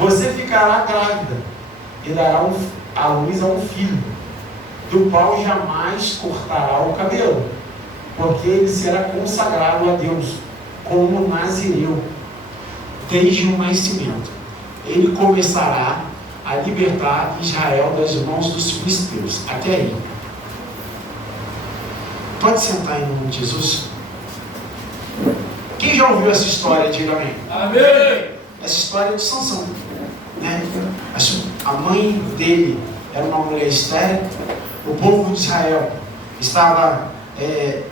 Você ficará grávida e dará à luz a um filho, do qual jamais cortará o cabelo, porque ele será consagrado a Deus como nazireu desde o nascimento. Ele começará a libertar Israel das mãos dos filisteus. Até aí. Pode sentar em nome de Jesus. Quem já ouviu essa história, diga amém. Amém. Essa história de Sansão, né? A mãe dele era uma mulher estéril. O povo de Israel estava em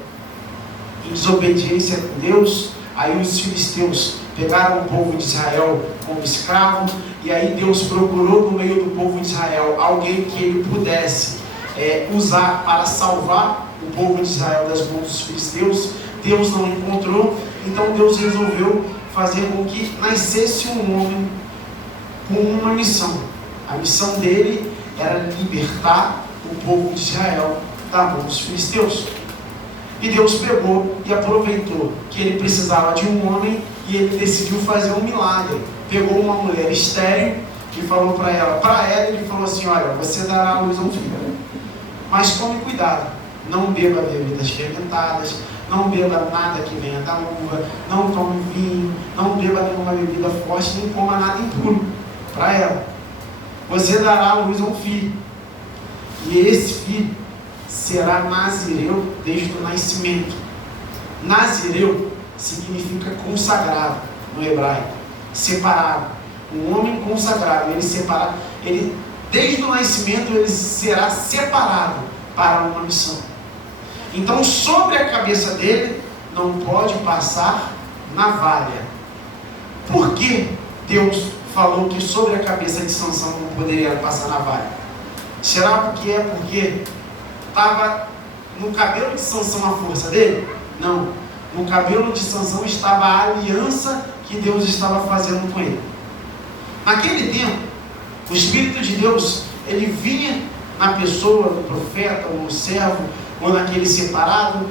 desobediência com Deus. Aí os filisteus pegaram o povo de Israel como escravo. E aí Deus procurou no meio do povo de Israel alguém que ele pudesse usar para salvar o povo de Israel das mãos dos filisteus. Deus não encontrou. Então Deus resolveu fazer com que nascesse um homem com uma missão. A missão dele era libertar o povo de Israel da mão dos filisteus. E Deus pegou e aproveitou que ele precisava de um homem e ele decidiu fazer um milagre. Pegou uma mulher estéril e falou para ela ele falou assim: olha, você dará à luz a um filho, mas tome cuidado, não beba bebidas fermentadas, não beba nada que venha da uva, não tome vinho, não beba nenhuma bebida forte, nem coma nada impuro. Para ela, você dará à luz a um filho, e esse filho será nazireu desde o nascimento. Nazireu significa consagrado no hebraico, separado. Um homem consagrado, ele desde o nascimento ele será separado para uma missão. Então sobre a cabeça dele não pode passar navalha. Por que Deus falou que sobre a cabeça de Sansão não poderia passar navalha? Será porque estava no cabelo de Sansão a força dele? Não. No cabelo de Sansão estava a aliança que Deus estava fazendo com ele. Naquele tempo, o Espírito de Deus, ele vinha na pessoa do profeta, ou no servo, ou naquele separado,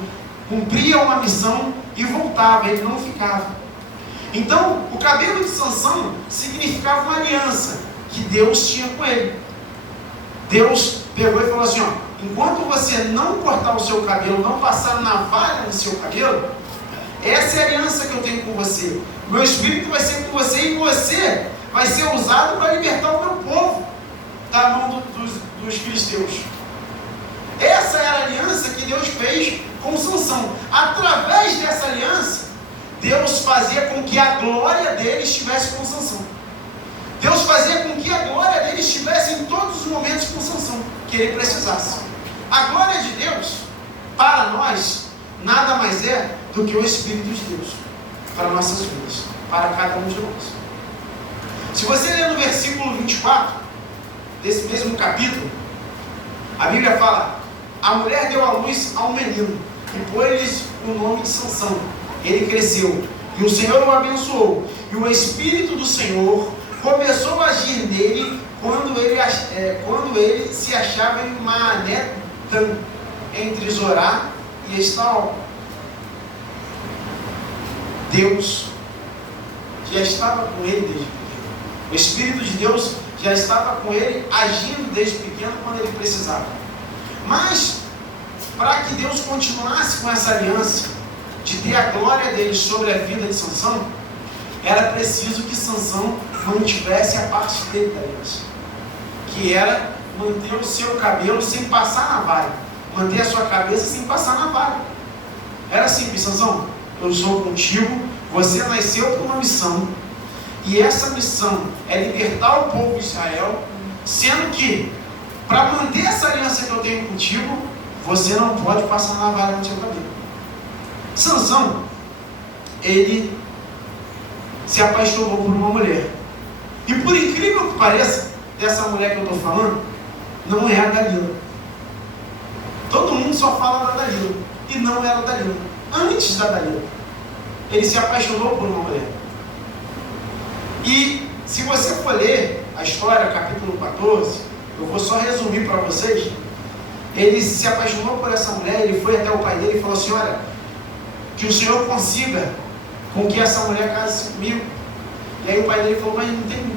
cumpria uma missão e voltava, ele não ficava. Então, o cabelo de Sansão significava uma aliança que Deus tinha com ele. Deus pegou e falou assim: ó, enquanto você não cortar o seu cabelo, não passar navalha no seu cabelo, essa é a aliança que eu tenho com você. Meu Espírito vai ser com você e você vai ser usado para libertar o meu povo da mão dos filisteus. Essa era a aliança que Deus fez com Sansão. Através dessa aliança, Deus fazia com que a glória dele estivesse com Sansão. Deus fazia com que a glória dele estivesse em todos os momentos com Sansão que ele precisasse. A glória de Deus, para nós, nada mais é do que o Espírito de Deus para nossas vidas, para cada um de nós. Se você ler no versículo 24 desse mesmo capítulo, a Bíblia fala: a mulher deu à luz a um menino e pôs-lhe o nome de Sansão. Ele cresceu e o Senhor o abençoou, e o Espírito do Senhor começou a agir nele quando ele se achava em Maanetã, entre Zorá e Estaol. Deus já estava com ele desde pequeno. O Espírito de Deus já estava com ele, agindo desde pequeno quando ele precisava. Mas, para que Deus continuasse com essa aliança, de ter a glória dele sobre a vida de Sansão, era preciso que Sansão mantivesse a parte dele da aliança, que era manter o seu cabelo sem passar navalha, manter a sua cabeça sem passar navalha. Era simples: Sansão, eu sou contigo, você nasceu por uma missão, e essa missão é libertar o povo de Israel, sendo que, para manter essa aliança que eu tenho contigo, você não pode passar navalha no seu cabelo. Sansão, ele se apaixonou por uma mulher, e por incrível que pareça, dessa mulher que eu estou falando, não é a Dalila. Todo mundo só fala da Dalila, e não era a Dalila. Antes da Dalila, ele se apaixonou por uma mulher. E se você for ler a história, capítulo 14, eu vou só resumir para vocês. Ele se apaixonou por essa mulher, ele foi até o pai dele e falou assim: olha, que o Senhor consiga com que essa mulher case comigo. E aí o pai dele falou: mas não tem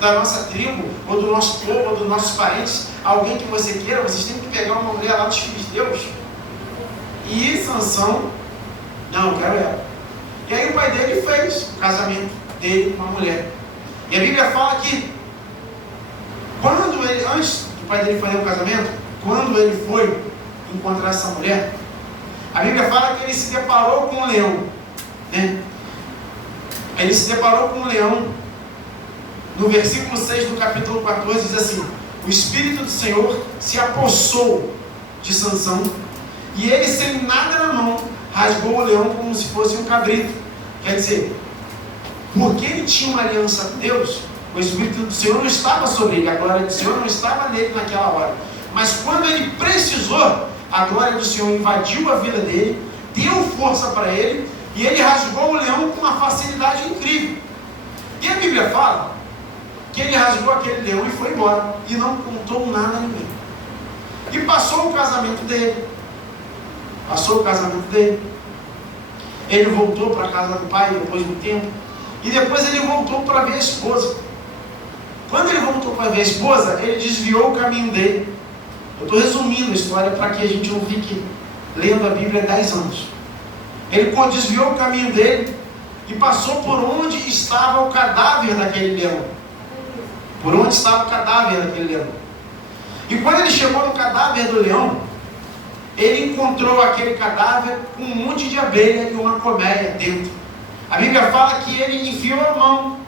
da nossa tribo, ou do nosso povo, ou dos nossos parentes, alguém que você queira, vocês têm que pegar uma mulher lá dos filhos de Deus. E Sansão, não, eu quero ela. E aí o pai dele fez o casamento dele com uma mulher. E a Bíblia fala que quando ele, antes do pai dele fazer o casamento, quando ele foi encontrar essa mulher, a Bíblia fala que ele se deparou com um leão, né? Ele se deparou com um leão. No versículo 6 do capítulo 14 diz assim: o Espírito do Senhor se apossou de Sansão, e ele, sem nada na mão, rasgou o leão como se fosse um cabrito. Quer dizer, porque ele tinha uma aliança com Deus, o Espírito do Senhor não estava sobre ele, a glória do Senhor não estava nele naquela hora. Mas quando ele precisou, a glória do Senhor invadiu a vida dele, deu força para ele, e ele rasgou o leão com uma facilidade incrível. E a Bíblia fala que ele rasgou aquele leão e foi embora, e não contou nada a ninguém. E passou o casamento dele. Ele voltou para a casa do pai depois de um tempo, e depois ele voltou para ver a esposa. Quando ele voltou para ver a esposa, ele desviou o caminho dele. Eu estou resumindo a história para que a gente não fique lendo a Bíblia há 10 anos. Ele desviou o caminho dele e passou por onde estava o cadáver daquele leão. E quando ele chegou no cadáver do leão, ele encontrou aquele cadáver com um monte de abelha e uma colmeia dentro. A Bíblia fala que ele enfiou a mão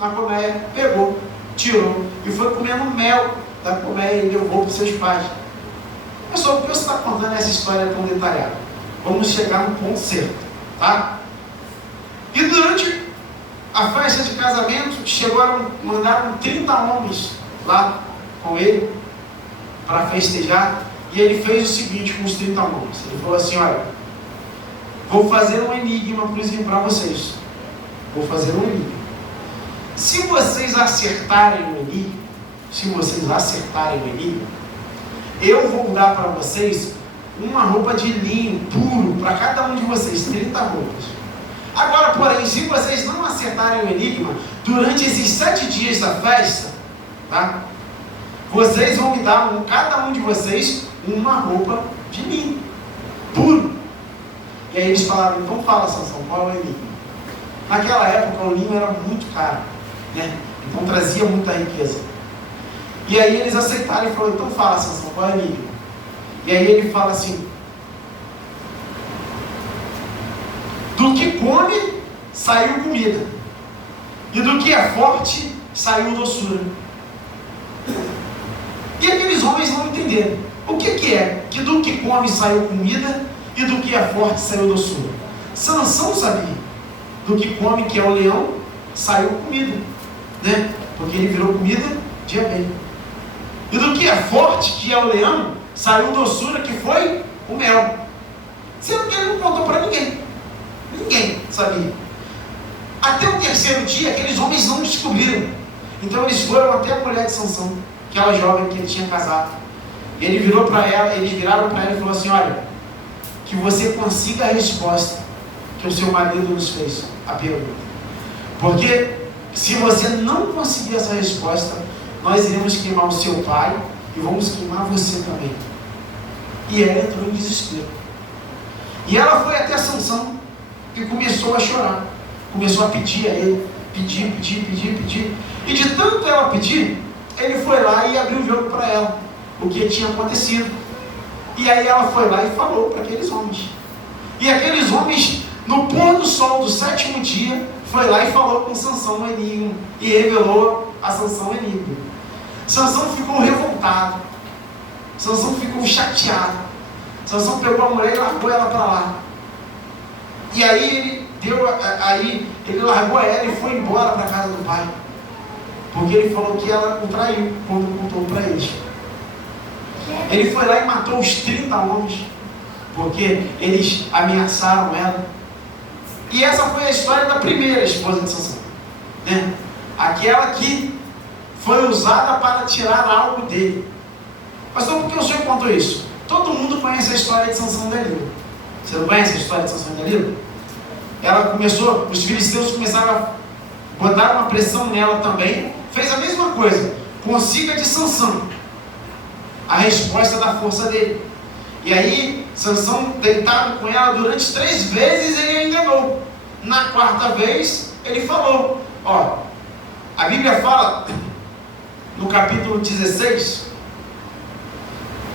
na colmeia, pegou, tirou e foi comendo mel da colmeia e levou para os seus pais. Pessoal, por que você está contando essa história tão detalhada? Vamos chegar no ponto certo, tá? E durante a festa de casamento, mandaram 30 homens lá com ele para festejar. E ele fez o seguinte com os 30 homens. Ele falou assim: olha, vou fazer um enigma para vocês. Se vocês acertarem o enigma, eu vou dar para vocês uma roupa de linho puro para cada um de vocês, 30 roupas. Agora, porém, se vocês não acertarem o enigma, durante esses 7 dias da festa, tá? Vocês vão me dar, cada um de vocês, uma roupa de linho puro. E aí eles falaram: então fala, Sansão, qual é o enigma? Naquela época o linho era muito caro, né? Então trazia muita riqueza. E aí eles aceitaram e falaram: então fala, Sansão, qual é o enigma? E aí ele fala assim: do que come, saiu comida, e do que é forte, saiu doçura. E aqueles homens não entenderam. O que é? Que do que come, saiu comida, e do que é forte, saiu doçura. Sansão sabia. Do que come, que é o leão, saiu comida, né? Porque ele virou comida de abelha. E do que é forte, que é o leão, saiu doçura, que foi o mel. Sendo que ele não contou para ninguém. Ninguém sabia. Até o terceiro dia, aqueles homens não descobriram. Então eles foram até a mulher de Sansão, aquela jovem que ele tinha casado. E eles viraram para ela e falou assim: olha, que você consiga a resposta que o seu marido nos fez, a pergunta. Porque se você não conseguir essa resposta, nós iremos queimar o seu pai e vamos queimar você também. E ela entrou em desespero. E ela foi até Sansão e começou a chorar. Começou a pedir a ele, pedir. E de tanto ela pedir, ele foi lá e abriu o jogo para ela, o que tinha acontecido. E aí ela foi lá e falou para aqueles homens. E aqueles homens, no pôr do sol do 7º dia, foi lá e falou com Sansão o enigma, e revelou a Sansão o enigma. Sansão ficou revoltado, Sansão ficou chateado. Sansão pegou a mulher e largou ela para lá. E aí ele largou ela e foi embora para a casa do pai, porque ele falou que ela o traiu quando contou para eles. Ele foi lá e matou os 30 homens, porque eles ameaçaram ela. E essa foi a história da primeira esposa de Sansão, né? Aquela que foi usada para tirar algo dele. Pastor, por que o senhor contou isso? Todo mundo conhece a história de Sansão e Dalila. Você não conhece a história de Sansão e Dalila? Ela começou, os filisteus começaram botaram uma pressão nela também, fez a mesma coisa, consiga de Sansão, a resposta da força dele. E aí, Sansão, deitado com ela durante 3 vezes, ele a enganou. Na 4ª vez, ele falou, ó, a Bíblia fala, no capítulo 16,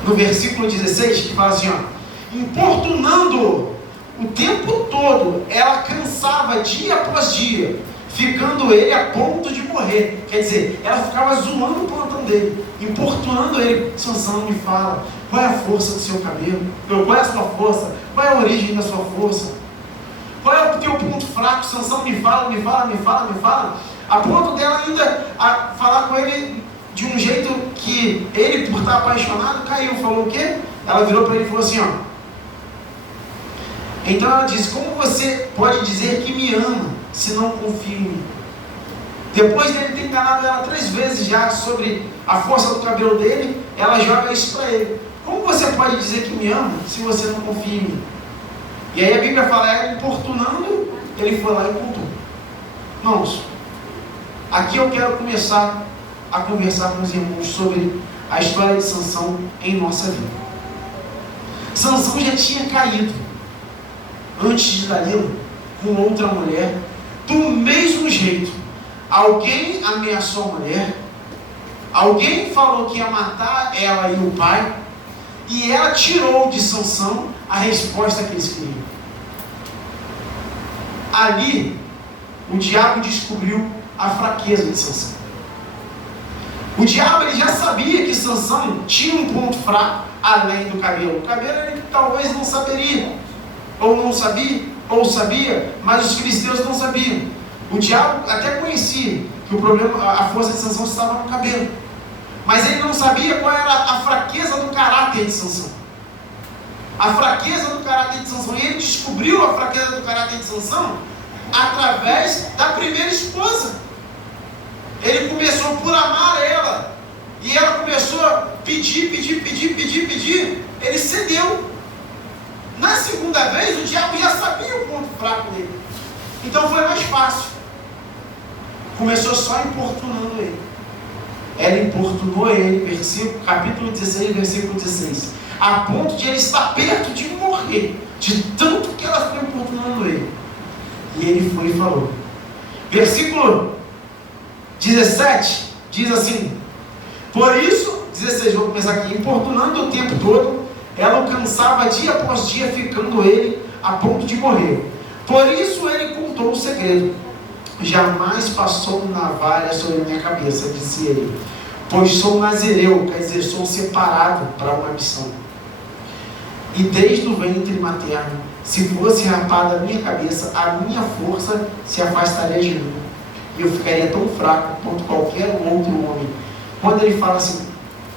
no versículo 16, que fala assim, ó, importunando o tempo todo, ela cansava dia após dia, ficando ele a ponto de morrer. Quer dizer, ela ficava zoando o plantão dele, importunando ele. Sansão, me fala, qual é a força do seu cabelo? Qual é a sua força? Qual é a origem da sua força? Qual é o teu ponto fraco? Sansão, me fala, me fala, me fala, me fala. A ponto dela ainda a falar com ele de um jeito que ele, por estar apaixonado, caiu. Falou o quê? Ela virou para ele e falou assim, ó. Então ela disse, como você pode dizer que me ama se não confia em mim? Depois dele ter enganado ela 3 vezes já sobre a força do cabelo dele, ela joga isso para ele. Como você pode dizer que me ama se você não confia em mim? E aí a Bíblia fala, ela importunando, ele foi lá e contou. Irmãos, aqui eu quero começar a conversar com os irmãos sobre a história de Sansão em nossa vida. Sansão já tinha caído antes de Dalila com outra mulher, do mesmo jeito. Alguém ameaçou a mulher, alguém falou que ia matar ela e o pai, e ela tirou de Sansão a resposta que eles queriam. Ali, o diabo descobriu a fraqueza de Sansão. O diabo, ele já sabia que Sansão tinha um ponto fraco, além do cabelo. O cabelo ele talvez não saberia, ou não sabia, ou sabia, mas os filisteus não sabiam. O diabo até conhecia que o problema, a força de Sansão estava no cabelo, mas ele não sabia qual era a fraqueza do caráter de Sansão. A fraqueza do caráter de Sansão. E ele descobriu a fraqueza do caráter de Sansão através da primeira esposa. Ele começou por amar ela, e ela começou a pedir. Ele cedeu. Na segunda vez, o diabo já sabia o ponto fraco dele, então foi mais fácil. Começou só importunando ele. Ela importunou ele, capítulo 16, versículo 16, a ponto de ele estar perto de morrer, de tanto que ela foi importunando ele. E ele foi e falou. Versículo 17 diz assim: por isso, 16, vou começar aqui, importunando o tempo todo, ela o cansava dia após dia, ficando ele a ponto de morrer. Por isso ele contou o segredo. Jamais passou navalha sobre minha cabeça, disse ele, pois sou nazireu, quer dizer, sou separado para uma missão. E desde o ventre materno, se fosse rapada a minha cabeça, a minha força se afastaria de mim, e eu ficaria tão fraco quanto qualquer outro homem. Quando ele fala assim,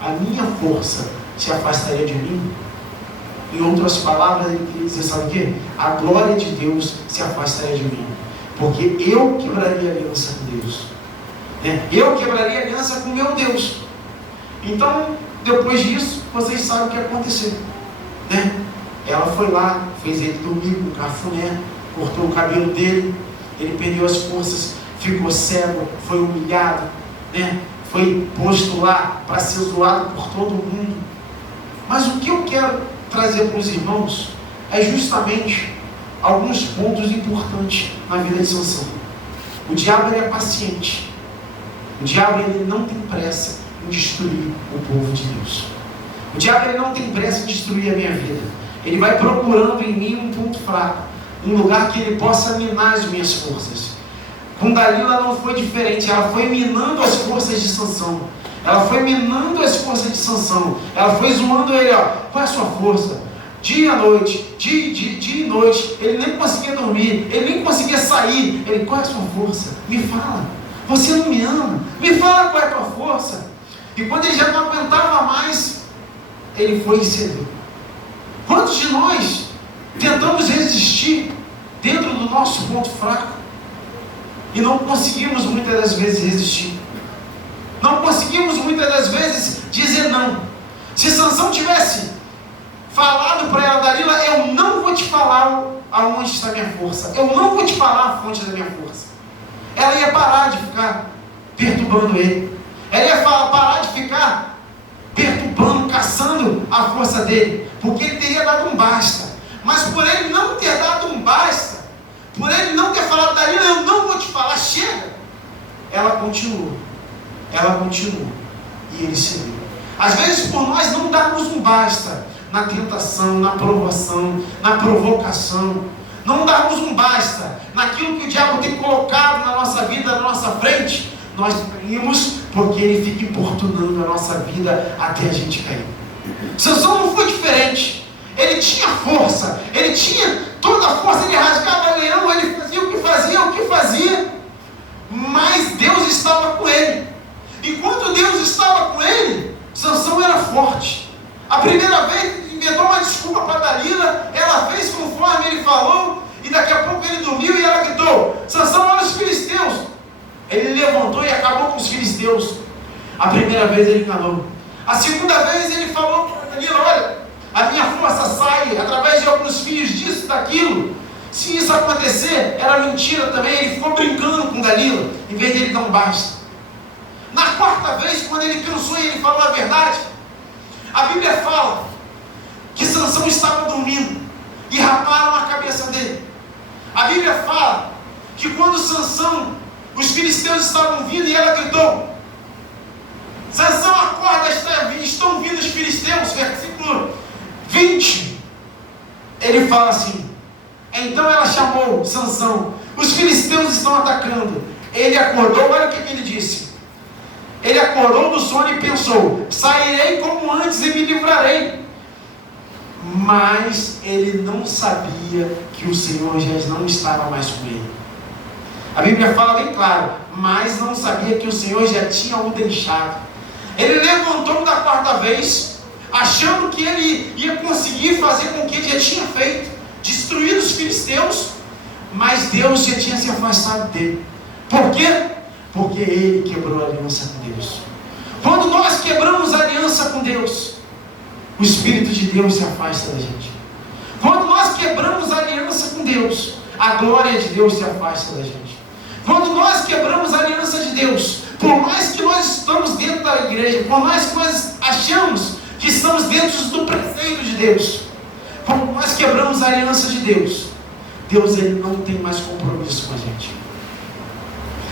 a minha força se afastaria de mim, em outras palavras, ele queria dizer, sabe o quê? A glória de Deus se afastaria de mim, porque eu quebraria a aliança com Deus, né? Eu quebraria a aliança com meu Deus. Então, depois disso, vocês sabem o que aconteceu, né? Ela foi lá, fez ele dormir com cafuné, cortou o cabelo dele, ele perdeu as forças, ficou cego, foi humilhado, né? Foi posto lá para ser zoado por todo mundo. Mas o que eu quero trazer para os irmãos é justamente alguns pontos importantes na vida de Sansão. O diabo ele é paciente. O diabo ele não tem pressa em destruir o povo de Deus. O diabo ele não tem pressa em destruir a minha vida. Ele vai procurando em mim um ponto fraco, um lugar que ele possa minar as minhas forças. Com Dalila não foi diferente. Ela foi minando as forças de Sansão. Ela foi minando as forças de Sansão. Ela foi zoando ele, ó. Qual é a sua força? Dia e noite, dia e noite. Ele nem conseguia dormir, ele nem conseguia sair. Ele, qual é a sua força? Me fala. Você não me ama? Me fala qual é a tua força. E quando ele já não aguentava mais, ele foi e cedeu. Quantos de nós tentamos resistir dentro do nosso ponto fraco e não conseguimos muitas das vezes resistir? Não conseguimos muitas das vezes dizer não. Se Sansão tivesse falado para ela, Dalila, eu não vou te falar aonde está a minha força, eu não vou te falar a fonte da minha força, ela ia parar de ficar perturbando ele. Ela ia parar de ficar perturbando, caçando a força dele, porque ele teria dado um basta. Mas por ele não ter dado um basta, por ele não ter falado, Dalila, eu não vou te falar, chega, ela continuou. E ele seguiu. Às vezes por nós não darmos um basta na tentação, na provação, na provocação, não darmos um basta naquilo que o diabo tem colocado na nossa vida, na nossa frente, nós caímos porque ele fica importunando a nossa vida até a gente cair. Sansão não foi diferente. Ele tinha força, ele tinha toda a força, ele rasgava leão, ele fazia o que fazia, mas Deus estava com ele. E quando Deus estava com ele, Sansão era forte. A primeira vez, inventou uma desculpa para Dalila, ela fez conforme ele falou, e daqui a pouco ele dormiu e ela gritou: Sansão, olha os filisteus. Ele levantou e acabou com os filisteus. A primeira vez ele enganou. A segunda vez ele falou para Dalila: olha, a minha força sai através de alguns fios disso, daquilo. Se isso acontecer, era mentira também. Ele ficou brincando com Dalila, em vez de ele dar um basta. Na quarta vez, quando ele cansou e ele falou a verdade, a Bíblia fala que Sansão estava dormindo e raparam a cabeça dele. A Bíblia fala que quando Sansão, os filisteus estavam vindo e ela gritou: Sansão, acorda, estão vindo os filisteus. Versículo 20, ele fala assim: então ela chamou Sansão, os filisteus estão atacando. Ele acordou, olha o que ele disse. Ele acordou do sono e pensou: sairei como antes e me livrarei. Mas ele não sabia que o Senhor já não estava mais com ele. A Bíblia fala bem claro: mas não sabia que o Senhor já tinha o deixado. Ele levantou da quarta vez, achando que ele ia conseguir fazer com que ele já tinha feito, destruir os filisteus, mas Deus já tinha se afastado dele. Por quê? Porque ele quebrou a aliança com Deus. Quando nós quebramos a aliança com Deus, o Espírito de Deus se afasta da gente. Quando nós quebramos a aliança com Deus, a glória de Deus se afasta da gente. Quando nós quebramos a aliança de Deus, por mais que nós estamos dentro da igreja, por mais que nós achamos que estamos dentro do preceito de Deus, quando nós quebramos a aliança de Deus, Deus ele não tem mais compromisso com a gente.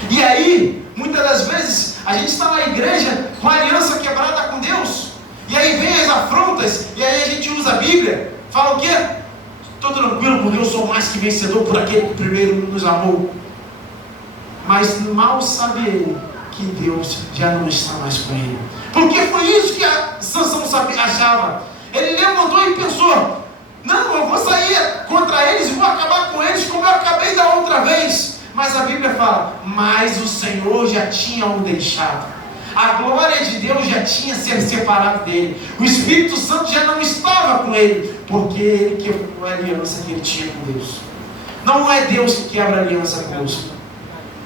E aí, muitas das vezes, a gente está na igreja com a aliança quebrada com Deus, e aí vem as afrontas, e aí a gente usa a Bíblia, fala o quê? Estou tranquilo porque eu sou mais que vencedor por aquele que primeiro nos amou. Mas mal sabe ele que Deus já não está mais com ele. Porque foi isso que Sansão achava. Ele levantou e pensou: não, eu vou sair contra eles e vou acabar com eles como eu acabei da outra vez. Mas a Bíblia fala: mas o Senhor já tinha o deixado. A glória de Deus já tinha se separado dele. O Espírito Santo já não estava com ele, porque ele quebrou a aliança que ele tinha com Deus. Não é Deus que quebra a aliança conosco.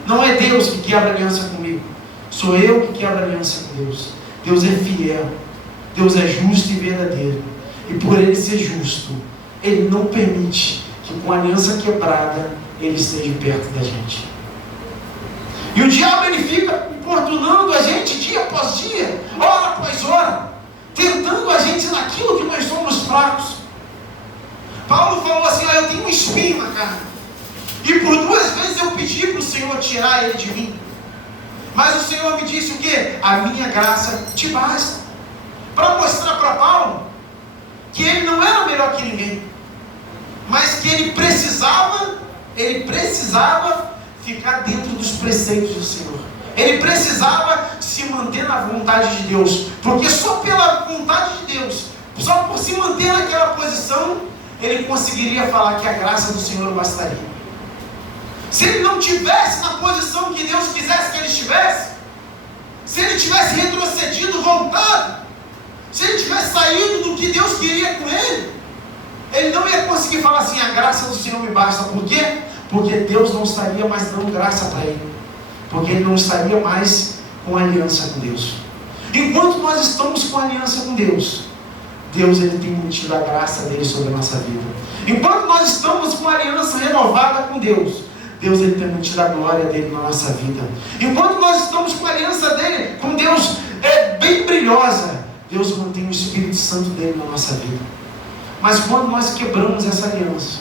Não é Deus que quebra a aliança comigo. Sou eu que quebro a aliança com Deus. Deus é fiel. Deus é justo e verdadeiro. E por ele ser justo, ele não permite que com a aliança quebrada ele esteja perto da gente. E o diabo ele fica importunando a gente dia após dia, hora após hora, tentando a gente naquilo que nós somos fracos. Paulo falou assim: eu tenho um espinho na carne, e por 2 vezes eu pedi para o Senhor tirar ele de mim, mas o Senhor me disse o quê? A minha graça te basta. Para mostrar para Paulo que ele não era melhor que ninguém, mas que ele precisava ficar dentro dos preceitos do Senhor. Ele precisava se manter na vontade de Deus, porque só pela vontade de Deus, só por se manter naquela posição, ele conseguiria falar que a graça do Senhor bastaria. Se ele não tivesse na posição que Deus quisesse que ele estivesse, se ele tivesse retrocedido, voltado, se ele tivesse saído do que Deus queria com ele, ele não ia conseguir falar assim: a graça do Senhor me basta. Por quê? Porque Deus não estaria mais dando graça para ele, porque ele não estaria mais com aliança com Deus. Enquanto nós estamos com aliança com Deus, Deus ele tem mantido a graça dele sobre a nossa vida. Enquanto nós estamos com a aliança renovada com Deus, Deus ele tem mantido a glória dele na nossa vida. Enquanto nós estamos com a aliança dele, com Deus bem brilhosa, Deus mantém o Espírito Santo dele na nossa vida. Mas quando nós quebramos essa aliança,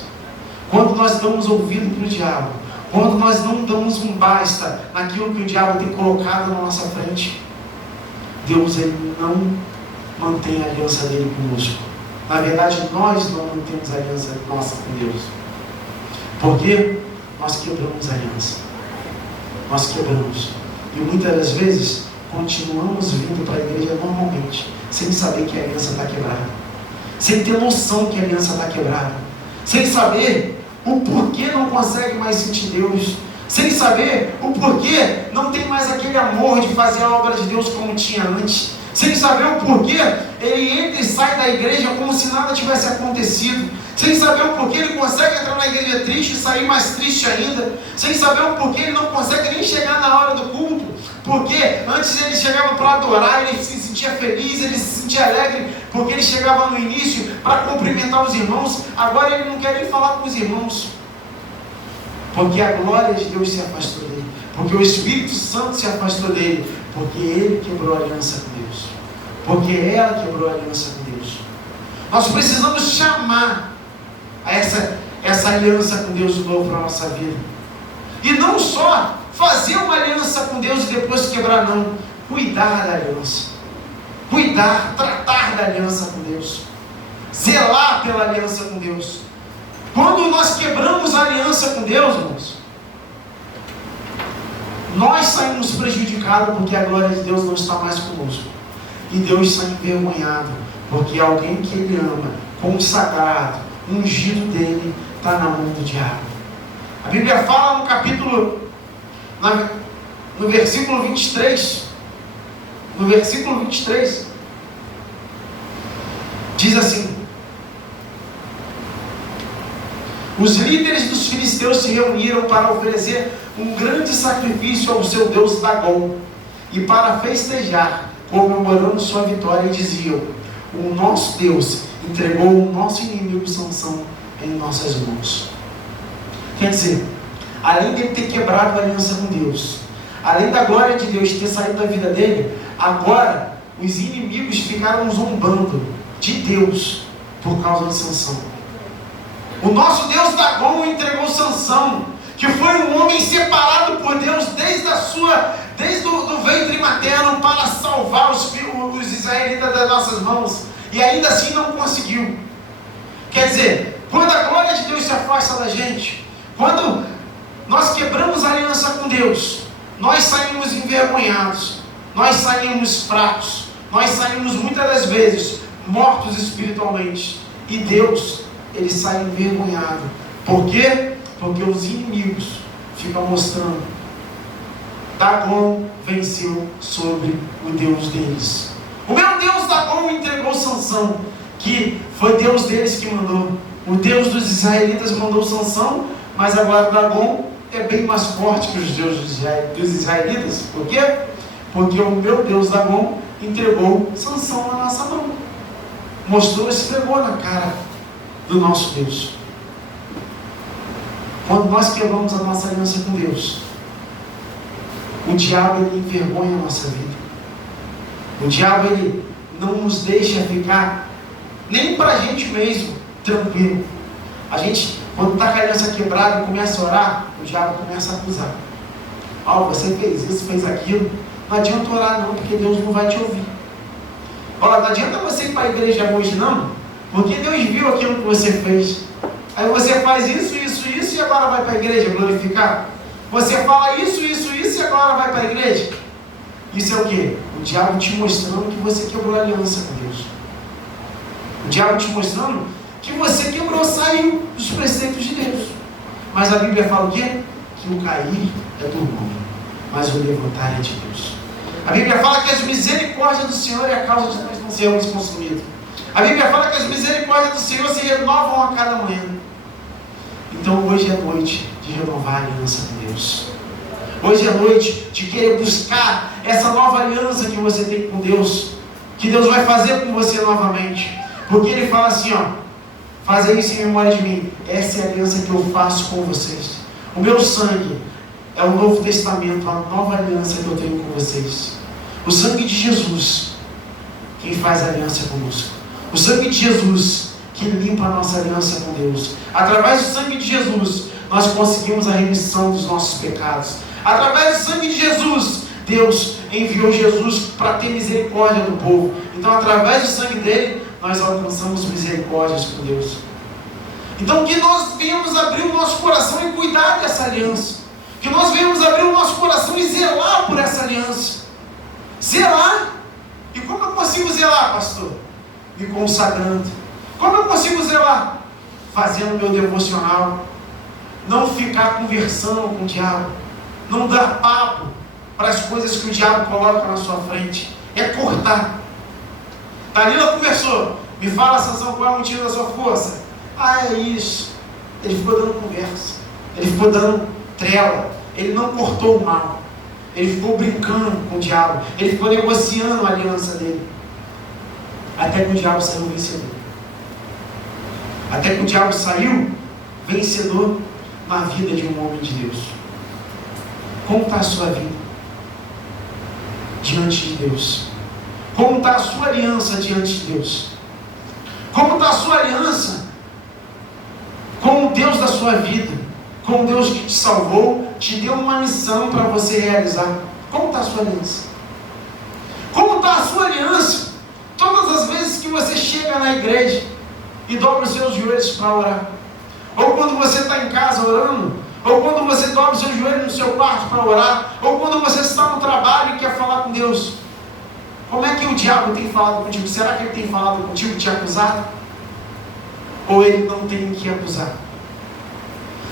quando nós damos ouvido para o diabo, quando nós não damos um basta naquilo que o diabo tem colocado na nossa frente, Deus ele não mantém a aliança dele conosco. Na verdade, nós não mantemos a aliança nossa com Deus. Porque nós quebramos a aliança. Nós quebramos. E muitas das vezes continuamos vindo para a igreja normalmente, sem saber que a aliança está quebrada, sem ter noção que a aliança está quebrada, sem saber o porquê não consegue mais sentir Deus, sem saber o porquê não tem mais aquele amor de fazer a obra de Deus como tinha antes, sem saber o porquê ele entra e sai da igreja como se nada tivesse acontecido, sem saber o porquê ele consegue entrar na igreja triste e sair mais triste ainda, sem saber o porquê ele não consegue nem chegar na hora do culto, porque antes ele chegava para adorar, ele se sentia feliz, ele se sentia alegre, porque ele chegava no início para cumprimentar os irmãos, agora ele não quer nem falar com os irmãos, porque a glória de Deus se afastou dele, porque o Espírito Santo se afastou dele, porque ele quebrou a aliança com Deus, porque ela quebrou a aliança com Deus. Nós precisamos chamar essa aliança com Deus de novo para a nossa vida, e não só fazer uma aliança com Deus e depois quebrar, não, cuidar da aliança, tratar da aliança com Deus, zelar pela aliança com Deus. Quando nós quebramos a aliança com Deus, irmãos, nós saímos prejudicados porque a glória de Deus não está mais conosco, e Deus sai envergonhado porque alguém que Ele ama, consagrado, ungido dele, está na mão do diabo. A Bíblia fala no capítulo, no versículo 23, diz assim: os líderes dos filisteus se reuniram para oferecer um grande sacrifício ao seu deus Dagom, e para festejar, comemorando sua vitória, e diziam: o nosso Deus entregou o nosso inimigo Sansão em nossas mãos. Quer dizer, além de ele ter quebrado a aliança com Deus, além da glória de Deus ter saído da vida dele, agora os inimigos ficaram zombando de Deus por causa de Sansão. O nosso Deus Dagom entregou Sansão, que foi um homem separado por Deus desde o ventre materno para salvar os israelitas das nossas mãos, e ainda assim não conseguiu. Quer dizer, quando a glória de Deus se afasta da gente, quando nós quebramos a aliança com Deus, nós saímos envergonhados, nós saímos fracos, nós saímos muitas das vezes mortos espiritualmente, e Deus, Ele sai envergonhado. Por quê? Porque os inimigos ficam mostrando: Dagom venceu sobre o Deus deles. O meu Deus Dagom entregou Sansão, que foi Deus deles que mandou. O Deus dos israelitas mandou Sansão, mas agora Dagom é bem mais forte que os deuses dos israelitas. Por quê? Porque o meu Deus Dagom entregou Sansão na nossa mão. Mostrou, esfregou na cara do nosso Deus. Quando nós quebramos a nossa aliança com Deus, o diabo ele envergonha a nossa vida. O diabo ele não nos deixa ficar nem para a gente mesmo tranquilo. A gente, quando está com a aliança quebrada e começa a orar, o diabo começa a acusar: você fez isso, fez aquilo. Não adianta orar não, porque Deus não vai te ouvir. Não adianta você ir para a igreja hoje não, porque Deus viu aquilo que você fez. Aí você faz isso, e agora vai para a igreja glorificar. Você fala isso, e agora vai para a igreja. Isso é o quê? O diabo te mostrando que você quebrou a aliança com Deus. O diabo te mostrando que você quebrou, saiu dos preceitos de Deus. Mas a Bíblia fala o quê? Que o cair é do homem, mas o levantar é de Deus. A Bíblia fala que as misericórdias do Senhor é a causa de nós não sermos consumidos. A Bíblia fala que as misericórdias do Senhor se renovam a cada manhã. Então hoje é noite de renovar a aliança com Deus. Hoje é noite de querer buscar essa nova aliança que você tem com Deus, que Deus vai fazer com você novamente. Porque Ele fala assim, fazer isso em memória de mim. Essa é a aliança que eu faço com vocês. O meu sangue é o Novo Testamento, a nova aliança que eu tenho com vocês. O sangue de Jesus, quem faz aliança conosco. O sangue de Jesus, que limpa a nossa aliança com Deus. Através do sangue de Jesus, nós conseguimos a remissão dos nossos pecados. Através do sangue de Jesus, Deus enviou Jesus para ter misericórdia do povo. Então, através do sangue dele, nós alcançamos misericórdias com Deus. Então, que nós venhamos abrir o nosso coração e cuidar dessa aliança. Que nós venhamos abrir o nosso coração e zelar por essa aliança. Zelar. E como eu consigo zelar, pastor? Me consagrando. Como eu consigo zelar? Fazendo meu devocional. Não ficar conversando com o diabo. Não dar papo para as coisas que o diabo coloca na sua frente. É cortar. Dalila conversou. Me fala, Sansão, qual é o motivo da sua força? Ah, é isso. Ele ficou dando conversa. Ele ficou dando trela. Ele não cortou o mal. Ele ficou brincando com o diabo. Ele ficou negociando a aliança dele. Até que o diabo saiu vencedor. Até que o diabo saiu vencedor na vida de um homem de Deus. Como está a sua vida diante de Deus? Como está a sua aliança diante de Deus? Como está a sua aliança com o Deus da sua vida? Com o Deus que te salvou, te deu uma missão para você realizar. Como está a sua aliança? Como está a sua aliança? Todas as vezes que você chega na igreja e dobra os seus joelhos para orar, ou quando você está em casa orando, ou quando você dobra os seus joelhos no seu quarto para orar, ou quando você está no trabalho e quer falar com Deus, como é que o diabo tem falado contigo? Será que ele tem falado contigo, te acusado? Ou ele não tem que acusar?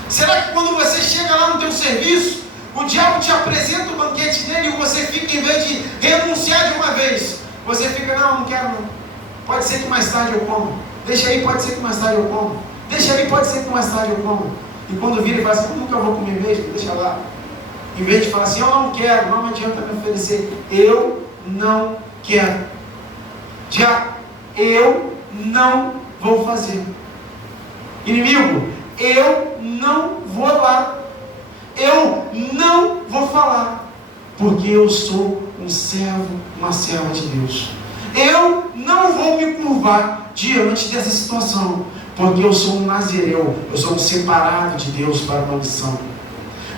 Será que quando você chega lá no teu serviço, o diabo te apresenta o banquete dele e você fica, em vez de renunciar de uma vez, você fica, não quero não. Pode ser que mais tarde eu como. Deixa aí, pode ser que mais tarde eu como. Deixa aí, pode ser que mais tarde eu como. E quando vira e fala assim, eu nunca vou comer mesmo, deixa lá. Em vez de falar assim, eu não quero, não adianta me oferecer. Eu não quero. Já, eu não vou fazer. Inimigo, eu não vou lá. Eu não vou falar. Porque eu sou um servo, uma serva de Deus. Eu não vou me curvar diante dessa situação. Porque eu sou um nazireu. Eu sou um separado de Deus para uma missão.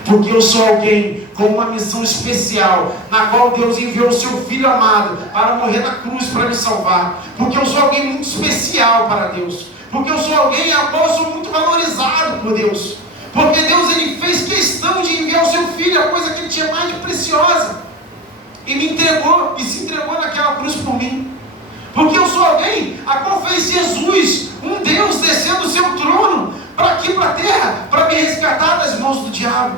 Porque eu sou alguém com uma missão especial, na qual Deus enviou o seu Filho amado para morrer na cruz para me salvar. Porque eu sou alguém muito especial para Deus. Porque eu sou alguém a qual eu sou muito valorizado por Deus. Porque Deus, ele fez questão de enviar o seu Filho, a coisa que ele tinha mais de preciosa, e me entregou, e se entregou naquela cruz por mim. Porque eu sou alguém a qual fez Jesus, um Deus descendo do seu trono para aqui para a terra, para me resgatar das mãos do diabo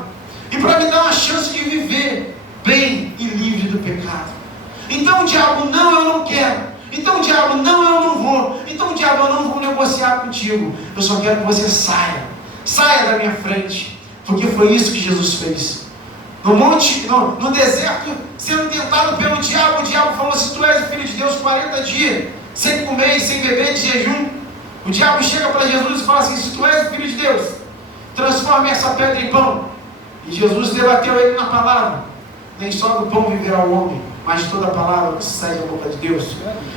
e para me dar uma chance de viver bem e livre do pecado. Então, diabo, não, eu não quero. Então, diabo, não, eu não vou. Então, diabo, eu não vou negociar contigo. Eu só quero que você saia da minha frente, porque foi isso que Jesus fez. No deserto, sendo tentado pelo diabo, o diabo falou, se tu és o Filho de Deus, 40 dias, sem comer e sem beber, de jejum. O diabo chega para Jesus e fala assim, se tu és o Filho de Deus, transforma essa pedra em pão. E Jesus debateu ele na palavra, nem só do pão viverá o homem, mas de toda a palavra que sai da boca de Deus.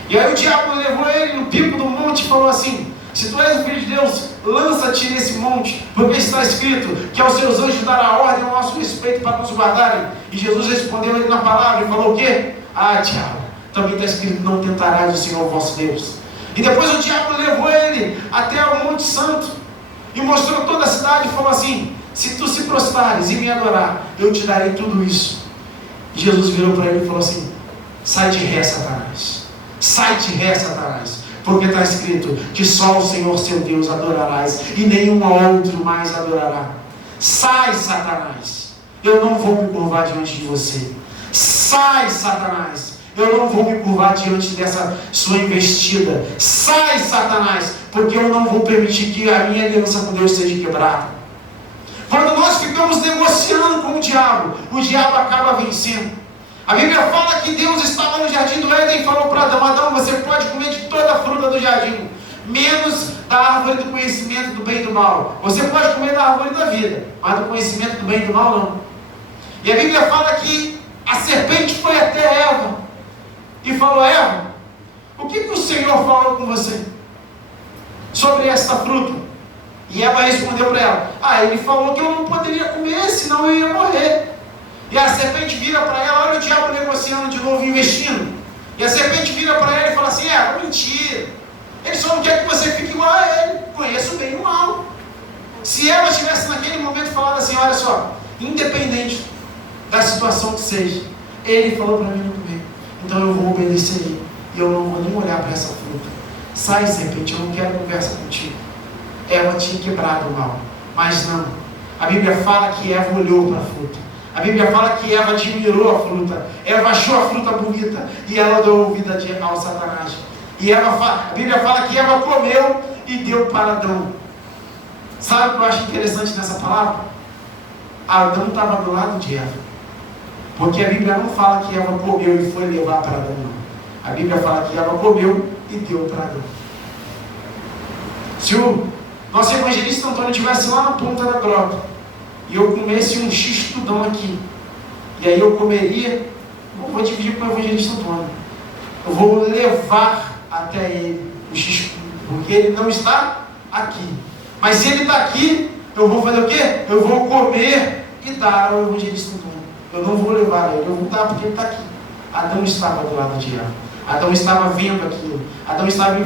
E aí o diabo levou ele no pico do monte e falou assim, se tu és o Filho de Deus, lança-te nesse monte, porque está escrito que aos seus anjos dará ordem ao nosso respeito para nos guardarem. E Jesus respondeu ele na palavra e falou o quê? Ah, diabo, também está escrito, não tentarás o Senhor vosso Deus. E depois o diabo levou ele até o Monte Santo e mostrou toda a cidade e falou assim, se tu se prostrares e me adorar, eu te darei tudo isso. E Jesus virou para ele e falou assim, sai de ré, Satanás. Sai de ré, Satanás. Porque está escrito que só o Senhor seu Deus adorarás e nenhum outro mais adorará. Sai, Satanás. Eu não vou me curvar diante de você. Sai, Satanás. Eu não vou me curvar diante dessa sua investida. Sai, Satanás. Porque eu não vou permitir que a minha aliança com Deus seja quebrada. Quando nós ficamos negociando com o diabo acaba vencendo. A Bíblia fala que Deus estava no jardim do Éden e falou para Adão, Adão, você pode comer de toda a fruta do jardim, menos da árvore do conhecimento do bem e do mal. Você pode comer da árvore da vida, mas do conhecimento do bem e do mal não. E a Bíblia fala que a serpente foi até Eva e falou: Eva, o que o Senhor falou com você sobre esta fruta? E Eva respondeu para ela: ele falou que eu não poderia comer, senão eu ia morrer. E a serpente vira para ela, olha o diabo negociando de novo, investindo. E a serpente vira para ela e fala assim: mentira, ele só não quer que você fique igual a ele, conheça o bem e o mal. Se Eva tivesse naquele momento falado assim: olha só, independente da situação que seja, ele falou para mim não comer, então eu vou obedecer ele, e eu não vou nem olhar para essa fruta. Sai, serpente, eu não quero conversa contigo. Eva tinha quebrado o mal, mas não. A Bíblia fala que Eva olhou para a fruta. A Bíblia fala que Eva admirou a fruta. Eva achou a fruta bonita e ela deu ouvida ao Satanás. E a Bíblia fala que Eva comeu e deu para Adão. Sabe o que eu acho interessante nessa palavra? Adão estava do lado de Eva. Porque a Bíblia não fala que Eva comeu e foi levar para Adão, não. A Bíblia fala que Eva comeu e deu para Adão. Se o nosso evangelista Antônio estivesse lá na ponta da grota e eu comesse um x-tudão aqui, e aí eu comeria, não vou dividir com o evangelista Antônio, eu vou levar até ele o x-tudo, porque ele não está aqui. Mas se ele está aqui, eu vou fazer o quê? Eu vou comer e dar ao evangelista Antônio. Eu não vou levar ele, eu vou dar porque ele está aqui. Adão estava do lado de Eva. Adão estava vendo aquilo. Adão estava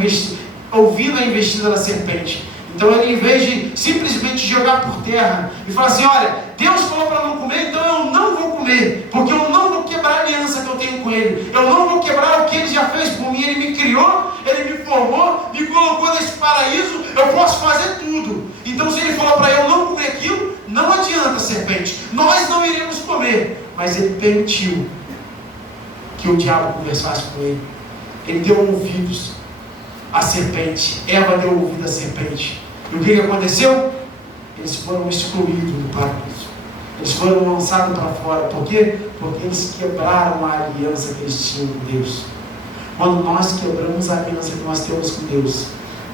ouvindo a investida da serpente. Então ele, em vez de simplesmente jogar por terra e falar assim: olha, Deus falou para não comer, então eu não vou comer, porque eu não vou quebrar a aliança que eu tenho com Ele, eu não vou quebrar o que Ele já fez por mim. Ele me criou, Ele me formou, me colocou nesse paraíso, eu posso fazer tudo. Então se Ele falou para eu não comer aquilo, não adianta, serpente, nós não iremos comer. Mas Ele permitiu que o diabo conversasse com ele. Ele deu ouvidos à serpente. Eva deu ouvido à serpente. E o que aconteceu? Eles foram excluídos do paraíso. Eles foram lançados para fora. Por quê? Porque eles quebraram a aliança que eles tinham com Deus. Quando nós quebramos a aliança que nós temos com Deus,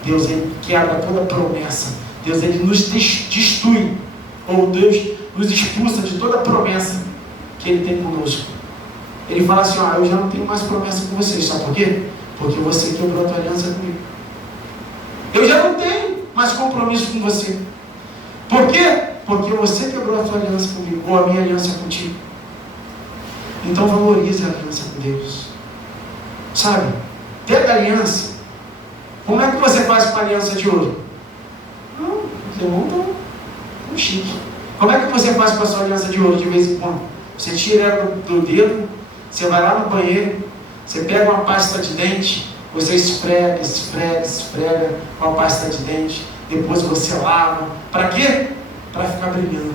Deus ele quebra toda promessa. Deus ele nos destrui. Ou Deus nos expulsa de toda promessa que Ele tem conosco. Ele fala assim: eu já não tenho mais promessa com vocês. Sabe por quê? Porque você quebrou a tua aliança comigo. Eu já não tenho mais compromisso com você. Por quê? Porque você quebrou a tua aliança comigo, ou a minha aliança contigo. Então valorize a aliança com Deus. Sabe? Ter aliança. Como é que você faz com a aliança de ouro? Você monta um chique. Como é que você faz com a sua aliança de ouro de vez em quando? Você tira ela do dedo, você vai lá no banheiro, você pega uma pasta de dente, você esfrega com a pasta de dente, depois você lava. Para quê? Para ficar brilhando.